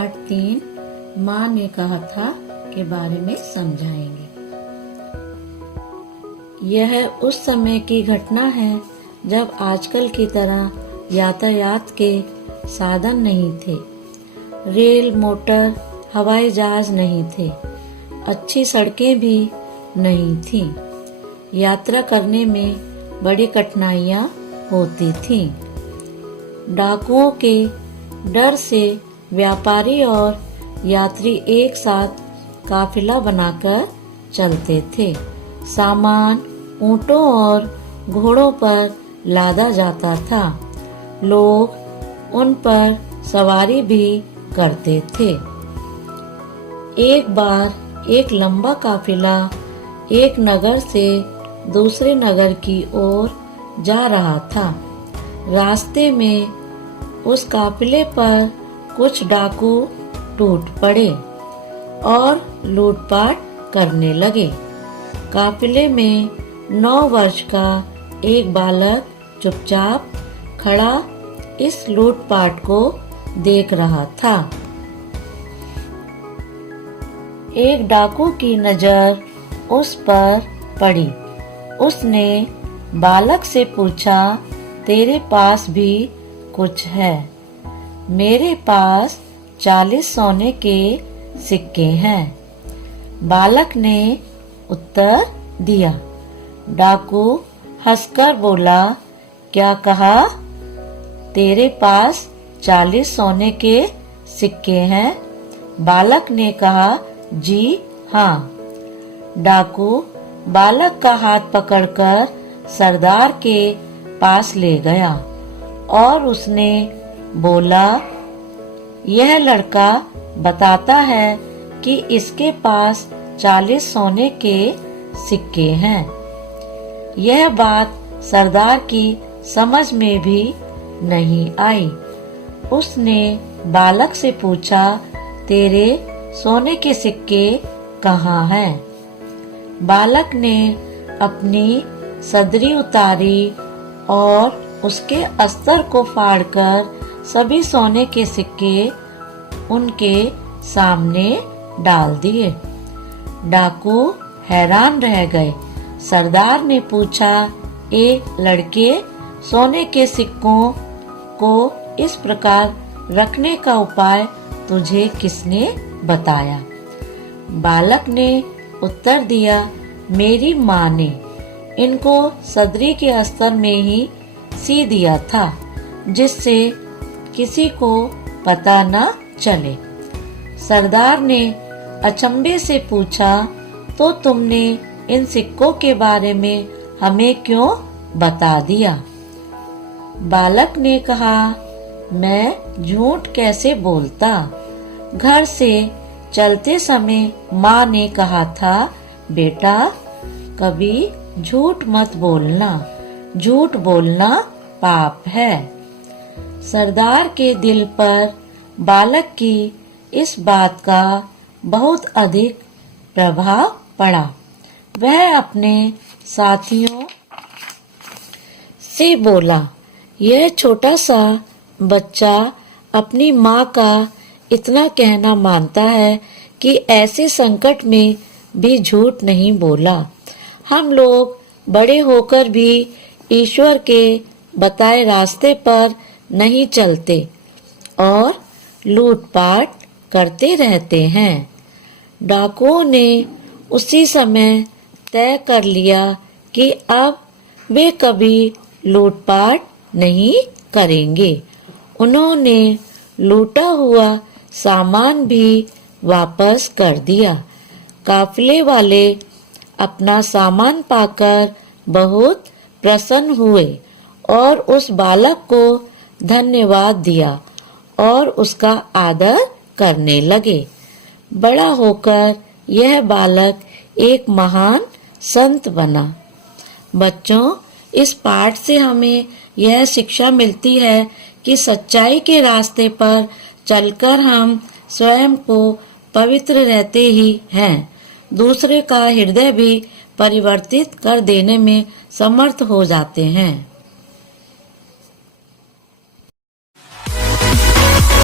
पाठ 3 माँ ने कहा था के बारे में समझाएंगे। यह उस समय की घटना है जब आजकल की तरह यातायात के साधन नहीं थे। रेल, मोटर, हवाई जहाज नहीं थे। अच्छी सड़कें भी नहीं थीं। यात्रा करने में बड़ी कठिनाइयाँ होती थीं। डाकुओं के डर से व्यापारी और यात्री एक साथ काफिला बनाकर चलते थे। सामान ऊंटों और घोड़ों पर लादा जाता था। लोग उन पर सवारी भी करते थे। एक बार एक लंबा काफिला एक नगर से दूसरे नगर की ओर जा रहा था। रास्ते में उस काफिले पर कुछ डाकू टूट पड़े और लूटपाट करने लगे। काफिले में 9 वर्ष का एक बालक चुपचाप खड़ा इस लूटपाट को देख रहा था। एक डाकू की नजर उस पर पड़ी। उसने बालक से पूछा, तेरे पास भी कुछ है? मेरे पास 40 सोने के सिक्के हैं, बालक ने उत्तर दिया। डाकू हंसकर बोला, क्या कहा? तेरे पास 40 सोने के सिक्के हैं? बालक ने कहा, जी हाँ। डाकू बालक का हाथ पकड़कर सरदार के पास ले गया और उसने बोला, यह लड़का बताता है कि इसके पास 40 सोने के सिक्के हैं। यह बात सरदार की समझ में भी नहीं आई। उसने बालक से पूछा, तेरे सोने के सिक्के कहाँ हैं? बालक ने अपनी सदरी उतारी और उसके अस्तर को फाड़कर सभी सोने के सिक्के उनके सामने डाल दिए। डाकू हैरान रह गए। सरदार ने पूछा, ए लड़के, सोने के सिक्कों को इस प्रकार रखने का उपाय तुझे किसने बताया? बालक ने उत्तर दिया, मेरी माँ ने। इनको सदरी के अस्तर में ही सी दिया था, जिससे किसी को पता न चले। सरदार ने अचंभे से पूछा, तो तुमने इन सिक्कों के बारे में हमें क्यों बता दिया? बालक ने कहा, मैं झूठ कैसे बोलता? घर से चलते समय माँ ने कहा था, बेटा कभी झूठ मत बोलना, झूठ बोलना पाप है। सरदार के दिल पर बालक की इस बात का बहुत अधिक प्रभाव पड़ा। वह अपने साथियों से बोला, यह छोटा सा बच्चा अपनी माँ का इतना कहना मानता है कि ऐसे संकट में भी झूठ नहीं बोला। हम लोग बड़े होकर भी ईश्वर के बताए रास्ते पर नहीं चलते और लूटपाट करते रहते हैं। डाकुओं ने उसी समय तय कर लिया कि अब वे कभी लूटपाट नहीं करेंगे। उन्होंने लूटा हुआ सामान भी वापस कर दिया। काफिले वाले अपना सामान पाकर बहुत प्रसन्न हुए और उस बालक को धन्यवाद दिया और उसका आदर करने लगे। बड़ा होकर यह बालक एक महान संत बना। बच्चों, इस पाठ से हमें यह शिक्षा मिलती है कि सच्चाई के रास्ते पर चलकर हम स्वयं को पवित्र रहते ही हैं, दूसरे का हृदय भी परिवर्तित कर देने में समर्थ हो जाते हैं।